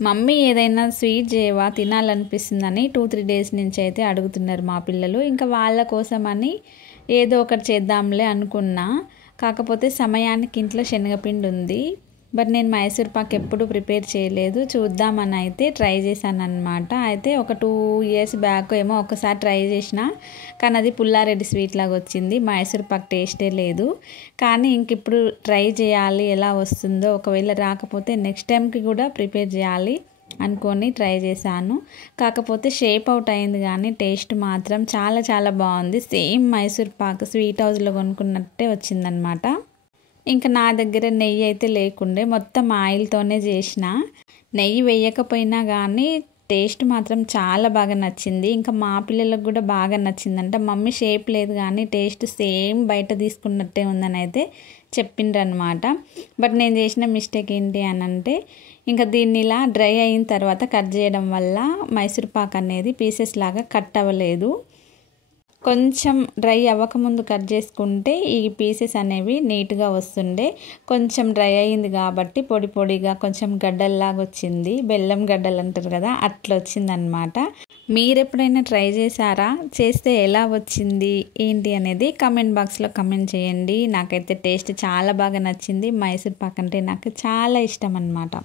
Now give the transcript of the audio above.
Mummy ఏదైనా sweet చేయవా తినాలనిపిస్తుందని 2-3 days నుంచి అయితే అడుగుతున్నారు మా పిల్లలు. ఇంకా వాళ్ళ కోసమని ఏదో ఒకటి చేద్దాంలే అనుకున్నా. కాకపోతే సమయానికి ఇంట్లో శనగపిండి ఉంది. బట్ నేను మైసూర్ పాక్ ఎప్పుడు ప్రిపేర్ చేయలేదు. చూద్దామని అయితే ట్రై చేశానన్నమాట. అయితే ఒక 2 ఇయర్స్ బ్యాక్ ఏమో ఒకసారి ట్రై చేసిన, కానీ అది పుల్లారెడ్డి స్వీట్ లాగా వచ్చింది. మైసూర్ పాక్ టేస్టే లేదు. కానీ ఇంక ఇప్పుడు ట్రై చేయాలి ఎలా వస్తుందో. ఒకవేళ రాకపోతే నెక్స్ట్ టైంకి కూడా ప్రిపేర్ చేయాలి అనుకొని ట్రై చేశాను. కాకపోతే షేప్ అవుట్ అయింది కానీ టేస్ట్ మాత్రం చాలా చాలా బాగుంది. సేమ్ మైసూర్ పాక్ స్వీట్ హౌస్లో కొనుక్కున్నట్టే వచ్చిందనమాట. ఇంకా నా దగ్గర నెయ్యి అయితే లేకుండే, మొత్తం ఆయిల్తోనే చేసిన. నెయ్యి వేయకపోయినా కానీ టేస్ట్ మాత్రం చాలా బాగా నచ్చింది. ఇంకా మా పిల్లలకు కూడా బాగా నచ్చిందంట. మమ్మీ షేప్ లేదు కానీ టేస్ట్ సేమ్ బయట తీసుకున్నట్టే ఉందని అయితే చెప్పిండ్రు అనమాట. బట్ నేను చేసిన మిస్టేక్ ఏంటి అని అంటే, ఇంకా దీన్ని ఇలా డ్రై అయిన తర్వాత కట్ చేయడం వల్ల మైసూర్ పాక్ అనేది పీసెస్ లాగా కట్ అవ్వలేదు. కొంచెం డ్రై అవ్వకముందు కట్ చేసుకుంటే ఈ పీసెస్ అనేవి నీట్గా వస్తుండే. కొంచెం డ్రై అయింది కాబట్టి పొడి పొడిగా కొంచెం గడ్డల్లాగా వచ్చింది. బెల్లం గడ్డలు అంటారు కదా, అట్లా వచ్చిందనమాట. మీరు ఎప్పుడైనా ట్రై చేశారా? చేస్తే ఎలా వచ్చింది ఏంటి అనేది కామెంట్ బాక్స్లో కామెంట్ చేయండి. నాకైతే టేస్ట్ చాలా బాగా నచ్చింది. మైసూర్ పాక్ అంటే నాకు చాలా ఇష్టం అన్నమాట.